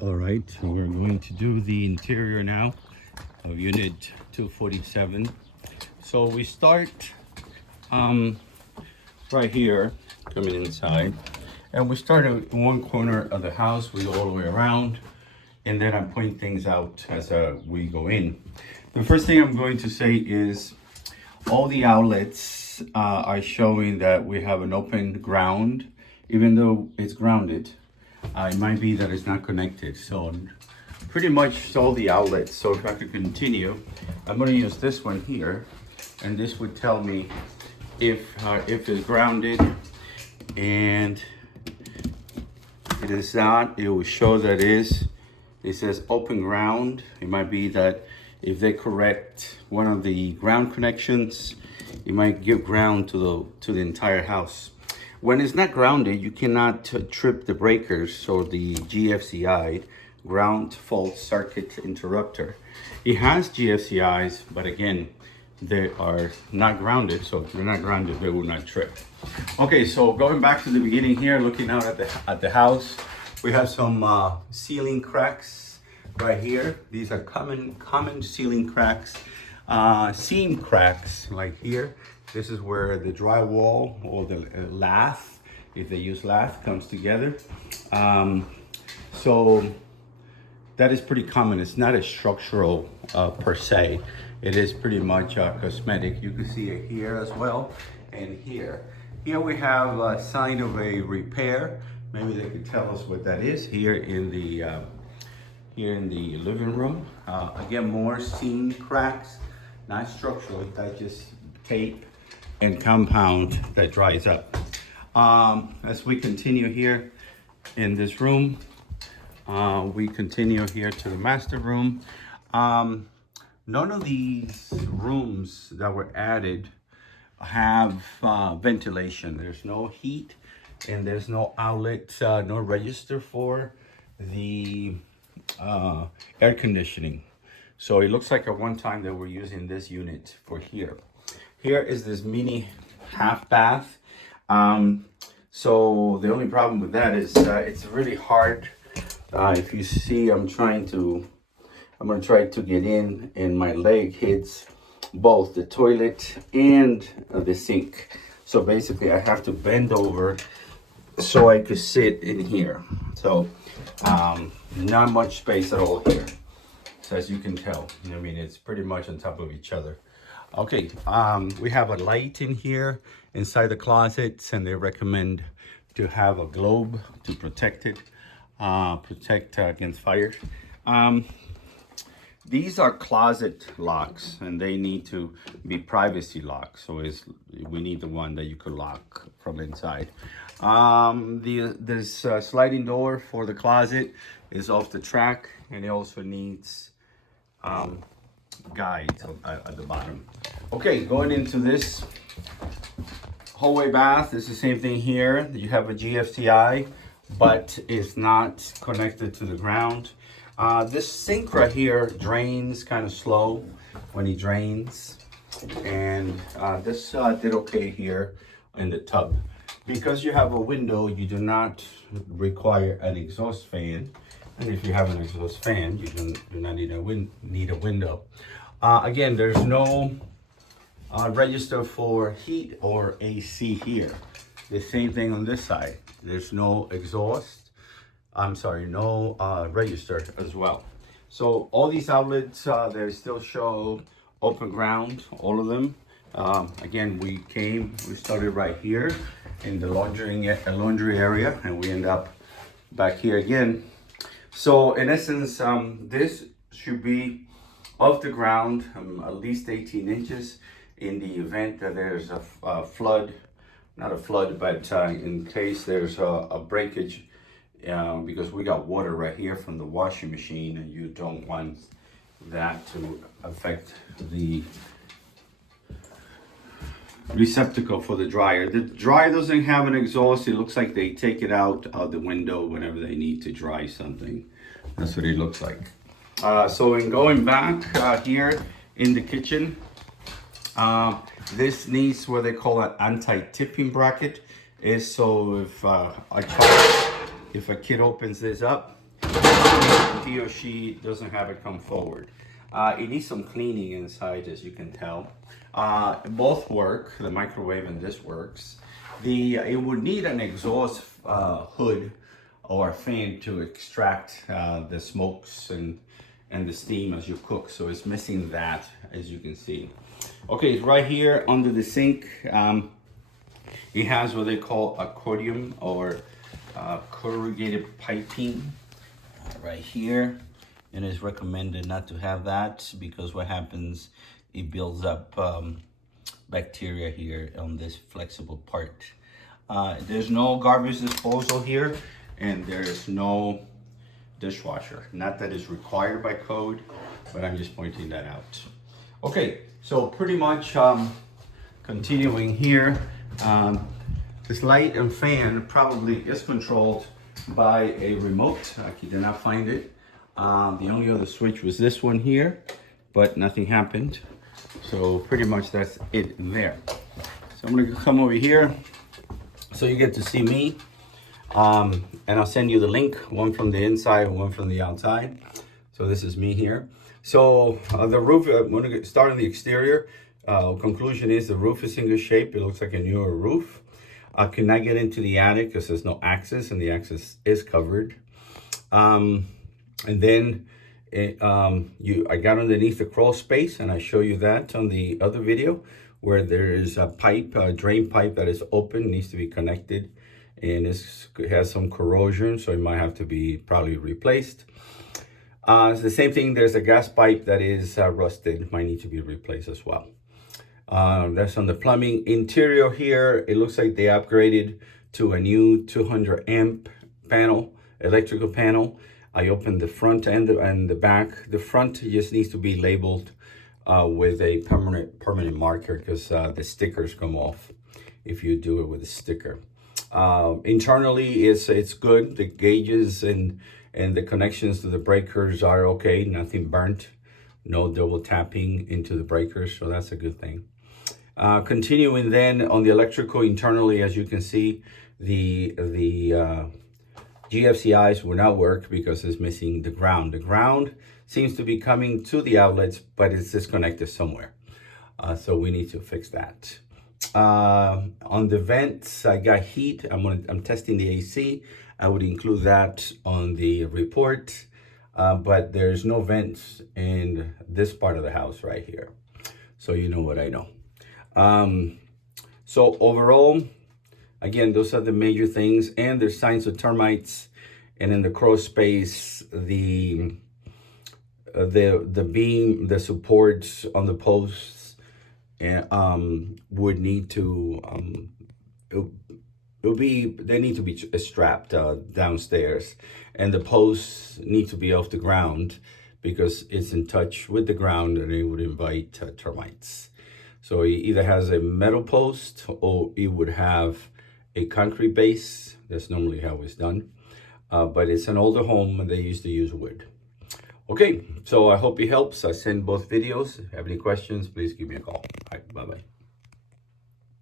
All right, so we're going to do the interior now of unit 247. So we start um, right here, coming inside, and we start in one corner of the house, we go all the way around, and then I point things out as we go in. The first thing I'm going to say is all the outlets are showing that we have an open ground, even though it's grounded. It might be that it's not connected. So pretty much all the outlets. So if I could continue, I'm going to use this one here, and this would tell me if it's grounded, and it is not. It will show that it says open ground. It might be that if they correct one of the ground connections, it might give ground to the entire house. When it's not grounded, you cannot trip the breakers or the GFCI, ground fault circuit interrupter. It has GFCIs, but again, they are not grounded. So if they're not grounded, they will not trip. Okay, so going back to the beginning here, looking out at the house, we have some ceiling cracks right here. These are common ceiling cracks, seam cracks like here. This is where the drywall or the lath, if they use lath, comes together. So that is pretty common. It's not a structural per se. It is pretty much cosmetic. You can see it here as well, and here. Here we have a sign of a repair. Maybe they could tell us what that is. Here in the living room. Again, more seam cracks, not structural. That's just tape and compound that dries up. As we continue here in this room, we continue here to the master room. None of these rooms that were added have ventilation. There's no heat, and there's no outlet, no register for the air conditioning. So it looks like at one time they were using this unit for here. Here is this mini half bath. So the only problem with that is it's really hard. If you see, I'm gonna try to get in, and my leg hits both the toilet and the sink. So basically I have to bend over so I could sit in here. So not much space at all here. So as you can tell, I mean, it's pretty much on top of each other. Okay, we have a light in here inside the closets, and they recommend to have a globe to protect it, protect against fire. These are closet locks, and they need to be privacy locks. So we need the one that you could lock from inside. This sliding door for the closet is off the track, and it also needs guides at the bottom. Okay, going into this hallway bath, it's the same thing here. You have a GFCI, but it's not connected to the ground. This sink right here drains kind of slow when it drains, and this did okay here in the tub. Because you have a window, you do not require an exhaust fan. And if you have an exhaust fan, you do not need a window. Again, there's no register for heat or AC here. The same thing on this side. There's no exhaust. No register as well. So all these outlets, they still show open ground, all of them. Again, we started right here in the laundry area, and we end up back here again. So in essence, this should be off the ground, at least 18 inches in the event that there's a flood, not a flood, but in case there's a breakage, because we got water right here from the washing machine, and you don't want that to affect the receptacle for the dryer. The dryer doesn't have an exhaust. It looks like they take it out of the window whenever they need to dry something. That's what it looks like. So in going back here in the kitchen, this needs what they call an anti-tipping bracket. Is so if a kid opens this up, he or she doesn't have it come forward. It needs some cleaning inside, as you can tell. Both work, the microwave and this works. It would need an exhaust hood or a fan to extract the smokes and the steam as you cook. So it's missing that, as you can see. Okay, it's right here under the sink. It has what they call accordion or corrugated piping right here. And it's recommended not to have that because what happens, it builds up bacteria here on this flexible part. There's no garbage disposal here, and there's no dishwasher. Not that it's required by code, but I'm just pointing that out. Okay, so pretty much continuing here, this light and fan probably is controlled by a remote. I did not find it. The only other switch was this one here, but nothing happened. So pretty much that's it there. So I'm gonna come over here so you get to see me. And I'll send you the link, one from the inside and one from the outside. So this is me here. So the roof, I'm gonna start on the exterior. Conclusion is the roof is in good shape. It looks like a newer roof. I cannot get into the attic because there's no access and the access is covered. And then I got underneath the crawl space, and I show you that on the other video where there is a pipe, a drain pipe that is open, needs to be connected, and it has some corrosion, so it might have to be probably replaced. It's the same thing. There's a gas pipe that is rusted, might need to be replaced as well. That's on the plumbing. Interior here, it looks like they upgraded to a new 200 amp panel, electrical panel. I opened the front and the back. The front just needs to be labeled with a permanent marker because the stickers come off if you do it with a sticker. Internally, it's good. The gauges and the connections to the breakers are okay. Nothing burnt. No double tapping into the breakers, so that's a good thing. Continuing then on the electrical internally, as you can see, the GFCIs will not work because it's missing the ground. The ground seems to be coming to the outlets, but it's disconnected somewhere. So we need to fix that. On the vents, I got heat. I'm testing the AC. I would include that on the report, but there's no vents in this part of the house right here. So you know what I know. So overall, again, those are the major things, and there's signs of termites. And in the crawl space, the beam, the supports on the posts, would need to they need to be strapped downstairs, and the posts need to be off the ground because it's in touch with the ground, and it would invite termites. So it either has a metal post or it would have a concrete base. That's normally how it's done. But it's an older home and they used to use wood. Okay, so I hope it helps. I send both videos. If you have any questions, please give me a call. All right, bye-bye.